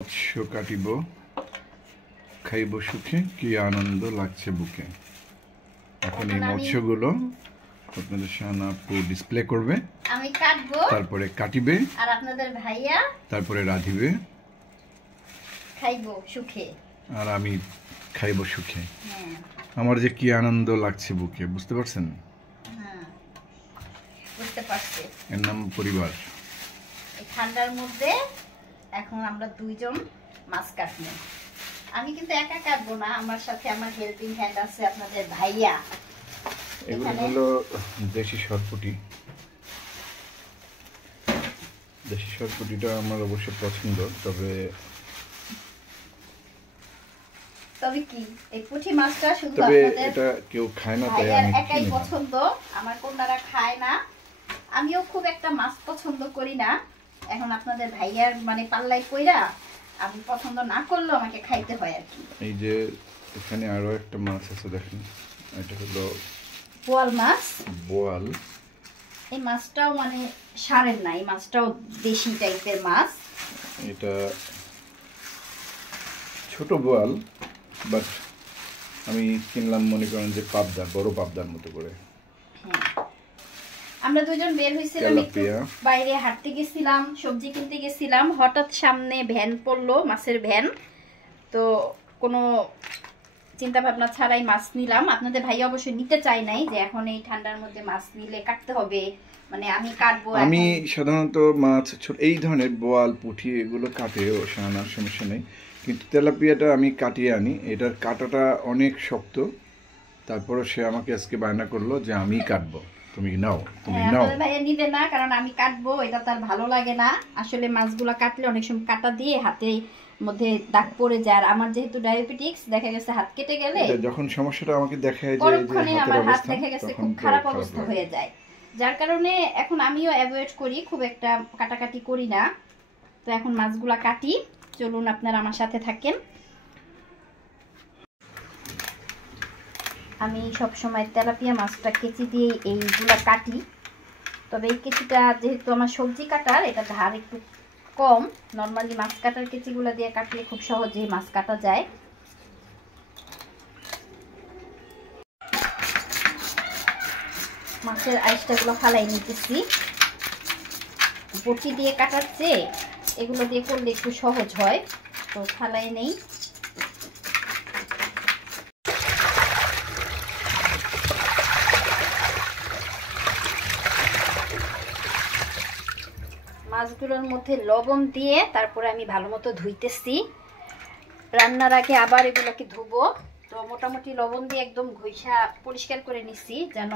মৎস্য কাটিব, খাইব সুখে, কি আনন্দ লাগছে বুকে। এখন এই মৎস্যগুলো আপনাদের সামনে আপু ডিসপ্লে করবে, আমি কাটবো, তারপরে কাটিবে, আর আপনাদের ভাইয়া তারপরে রাঁধিবে, খাইবো সুখে, আর আমি খাইব সুখে। আমার যে কি আনন্দ লাগছে বুকে, বুঝতে পারছেন? বুঝতে পারছি। এর নাম পরিবার। এই ঠান্ডার মধ্যে এখন আমরা দুইজন মাছ কাটবো। আমি কিন্তু একা কাটবো না, আমার সাথে আমার হেল্পিং হ্যান্ড আছে আপনাদের ভাইয়া। এগুলো হলো দেশি সরপুঁটি। দেশি সরপুঁটিটা আমার অবশ্য পছন্দ, তবে কি এই পুঁটি মাছটা শুধু তবে আপনাদের এটা কেউ খায় না, তাই আমি একাই পছন্দ, আমার কন্যারা খায় না। আমিও খুব একটা মাছ পছন্দ করি না। এখন আপনাদের ভাইয়ার মানে পাল্লাই কইরা আমি পছন্দ না করলেও আমাকে খাইতে হয় আর কি। এই যে এখানে আরো একটা মাছ আছে, দেখেন, এটা হলো বোয়াল মাছ। বোয়াল। এই মাছটাও মানে সারের না, এই মাছটাও দেশি টাইপের মাছ। এটা ছোট বোয়াল, বাট আমি কিনলাম মনে করেন যে পাবদা, বড় পাবদার মতো করে। আমরা দুজন বের হইছিলাম, একটু বাইরে হাঁটতে গেছিলাম, সবজি কিনতে গেছিলাম, হঠাৎ সামনে ভ্যান পড়লো, মাছের ভ্যান। তো কোনো চিন্তা ভাবনা ছাড়াই মাছ নিলাম। আপনাদের ভাই অবশ্যই নিতে চাই নাই যে এখন এই ঠান্ডার মধ্যে মাছ নিলে কাটতে হবে, মানে আমি কাটবো। আমি সাধারণত মাছ ছোট এই ধরনের বোয়াল, পুঁটি এগুলো কাটেও আনার সমস্যা নেই, কিন্তু তেলাপিয়াটা আমি কাটিয়ে আনি। এটার কাটাটা অনেক শক্ত। তারপরে সে আমাকে আজকে বায়না করলো যে আমি কাটবো, তুমি নাও, তুমি নাও। ভাইয়া নিবে না, কারণ আমি কাটবো, এটা তার ভালো লাগে না। আসলে মাছগুলা কাটলে অনেক সময় কাটা দিয়ে হাতে মধ্যে দাগ পড়ে যায়, আর আমার যেহেতু ডায়াবেটিক্স, দেখা গেছে হাত কেটে গেলে যখন সমস্যাটা আমাকে দেখায় যে আমার হাত দেখা গেছে খুব খারাপ অবস্থা হয়ে যায়। যার কারণে এখন আমিও অ্যাভয়েড করি, খুব একটা কাটাকাটি করি না। তো এখন মাছগুলা কাটি, চলুন আপনারা আমার সাথে থাকেন। আমি সব সময় তেলাপিয়া মাছটা কেচি দিয়ে এইগুলা কাটি, তবে এই কেচিটা যেহেতু আমার সবজি কাটার, এটা ধার একটু কম। নর্মালি মাছ কাটার কেচিগুলো দিয়ে কাটলে খুব সহজেই মাছ কাটা যায়। মাছের আইসটাগুলো ফালাই নিতেছি। বটি দিয়ে কাটার চেয়ে এগুলো দিয়ে করলে একটু সহজ হয়, তো ফালাই নেই। মাছগুলোর মধ্যে লবণ দিয়ে তারপরে আমি ভালো মতো ধুইতেছি। রান্নার আগে আবার এগুলোকে ধুবো, তো মোটামুটি লবণ দিয়ে একদম ঘষা পরিষ্কার করে নিচ্ছি, যেন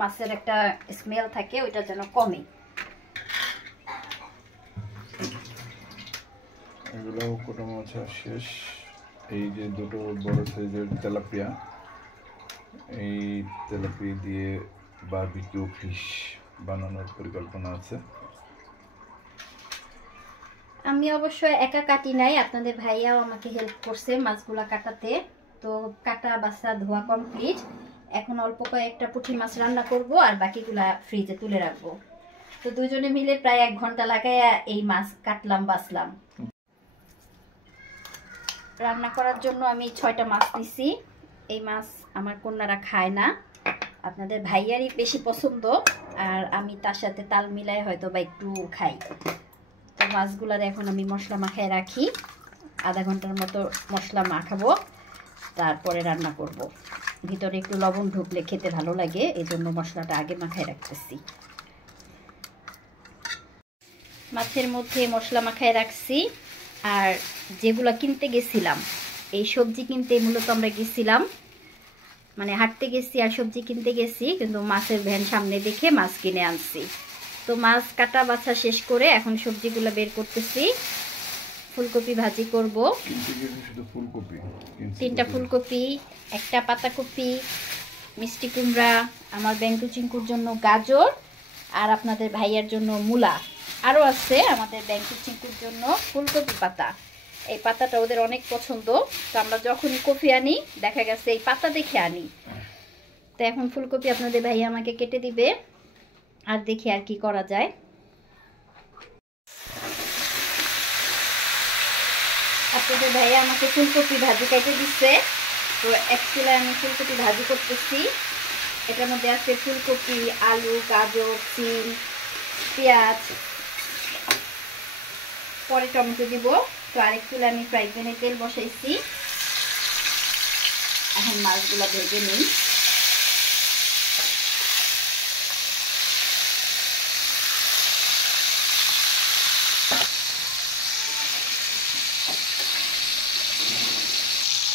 মাছের একটা স্মেল থাকে, ওইটা যেন কমে। এগুলো কোটা মাছ শেষ। এই যে দুটো বড় সাইজের তেলাপিয়া, এই তেলাপিয়া দিয়ে বারবিকিউ ফিশ বানানোর পরিকল্পনা আছে। আমি অবশ্য একা কাটি নাই, আপনাদের ভাইয়াও আমাকে হেল্প করছে মাছগুলা কাটাতে। তো কাটা বাছা ধোয়া কমপ্লিট। এখন অল্প কয়েকটা পুঁটি মাছ রান্না করব, আর বাকিগুলা ফ্রিজে তুলে রাখবো। তো দুজনে মিলে প্রায় 1 ঘন্টা লাগাইয়া এই মাছ কাটলাম, বাছলাম। রান্না করার জন্য আমি 6টা মাছ নিছি। এই মাছ আমার কন্যারা খায় না, আপনাদের ভাইয়ারই বেশি পছন্দ, আর আমি তার সাথে তাল মিলাই হয়তো বা একটু খাই। তো মাছগুলার এখন আমি মশলা মাখায় রাখি, আধা ঘন্টার মতো মশলা মাখাবো, তারপরে রান্না করব। ভিতরে একটু লবণ ঢুকলে খেতে ভালো লাগে, এই জন্য মশলাটা আগে মাখায় রাখতেছি। মাছের মধ্যে মশলা মাখায় রাখছি। আর যেগুলো কিনতে গেছিলাম, এই সবজি কিনতে মূলত আমরা গেছিলাম, মানে হাঁটতে গেছি আর সবজি কিনতে গেছি, কিন্তু মাছের ভ্যান সামনে দেখে মাছ কিনে আনছি। তো মাছ কাটা বাছা শেষ করে এখন সবজিগুলো বের করতেছি। ফুলকপি ভাজি করব, 3টা ফুলকপি, 1টা পাতাকপি, মিষ্টি কুমড়া, আমার ব্যাংকু চিঙ্কুর জন্য গাজর, আর আপনাদের ভাইয়ার জন্য মূলা, আরও আছে আমাদের ব্যাংকু চিঙ্কুর জন্য ফুলকপি পাতা। এই পাতাটা ওদের অনেক পছন্দ, তো আমরা যখনই কফি আনি দেখা গেছে এই পাতা দেখে আনি। তো এখন ফুলকপি আপনাদের ভাইয়া আমাকে কেটে দিবে, আর দেখি আর কি করা যায়। আপনাদের ভাইয়া আমাকে ফুলকপি ভাজি কেটে দিচ্ছে, তো এক চুলায় আমি ফুলকপি ভাজি করতেছি। এটার মধ্যে আছে ফুলকপি, আলু, গাজর, সিম, পেঁয়াজ, পরে টমেটো দিব। তো আরেক চুলায় আমি ফ্রাই প্যানে তেল বসাইছি, এখন মাছগুলো ভেজে নিই।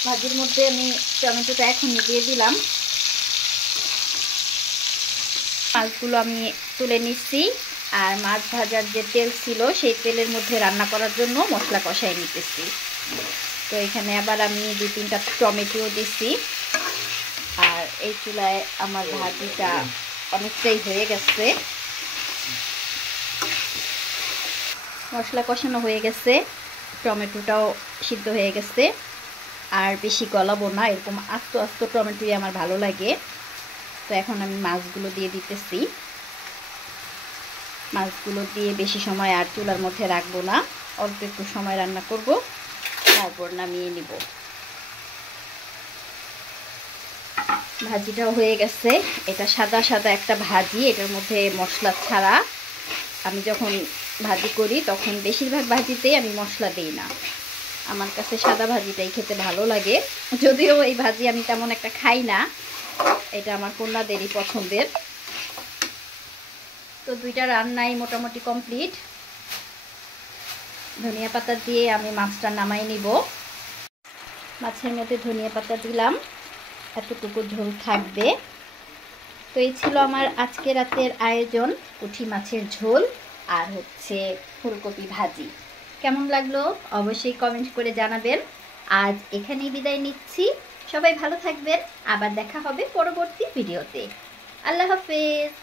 ভাজির মধ্যে আমি টমেটোটা এখনই দিয়ে দিলাম। মাছগুলো আমি তুলে নিচ্ছি, আর মাছ ভাজার যে তেল ছিল সেই তেলের মধ্যে রান্না করার জন্য মশলা কষাই নিতেছি। তো এখানে আবার আমি 2-3টা টমেটো দিছি। আর এই চুলায় আমার ভাজিটা অনেকটাই হয়ে গেছে, মশলা কষানো হয়ে গেছে, টমেটোটাও সিদ্ধ হয়ে গেছে। আর বেশি গলাবো না, এরকম আস্ত আস্ত টমেটোই আমার ভালো লাগে। তো এখন আমি মাছগুলো দিয়ে দিতেছি। মাছগুলো দিয়ে বেশি সময় আর চুলার মধ্যে রাখবো না, অল্প একটু সময় রান্না করব, তারপর নামিয়ে নিব। ভাজিটাও হয়ে গেছে। এটা সাদা সাদা একটা ভাজি, এটার মধ্যে মশলা ছাড়া। আমি যখন ভাজি করি তখন বেশিরভাগ ভাজিতেই আমি মশলা দিই না, আমার কাছে সাদা ভাজিটাই খেতে ভালো লাগে। যদিও এই ভাজি আমি তেমন একটা খাই না, এটা আমার কন্যাদেরই পছন্দের। তো 2টা রান্নাই মোটামুটি কমপ্লিট। ধনিয়া পাতা দিয়ে আমি মাছটা নামাই নিব। মাছের মধ্যে ধনিয়া পাতা দিলাম, এতটুকু ঝোল থাকবে। তো এই ছিল আমার আজকে রাতের আয়োজন, পুঁটি মাছের ঝোল আর হচ্ছে ফুলকপি ভাজি। কেমন লাগলো অবশ্যই কমেন্ট করে জানাবেন। আজ এখানেই বিদায় নিচ্ছি, সবাই ভালো থাকবেন, আবার দেখা হবে পরবর্তী ভিডিওতে। আল্লাহ হাফেজ।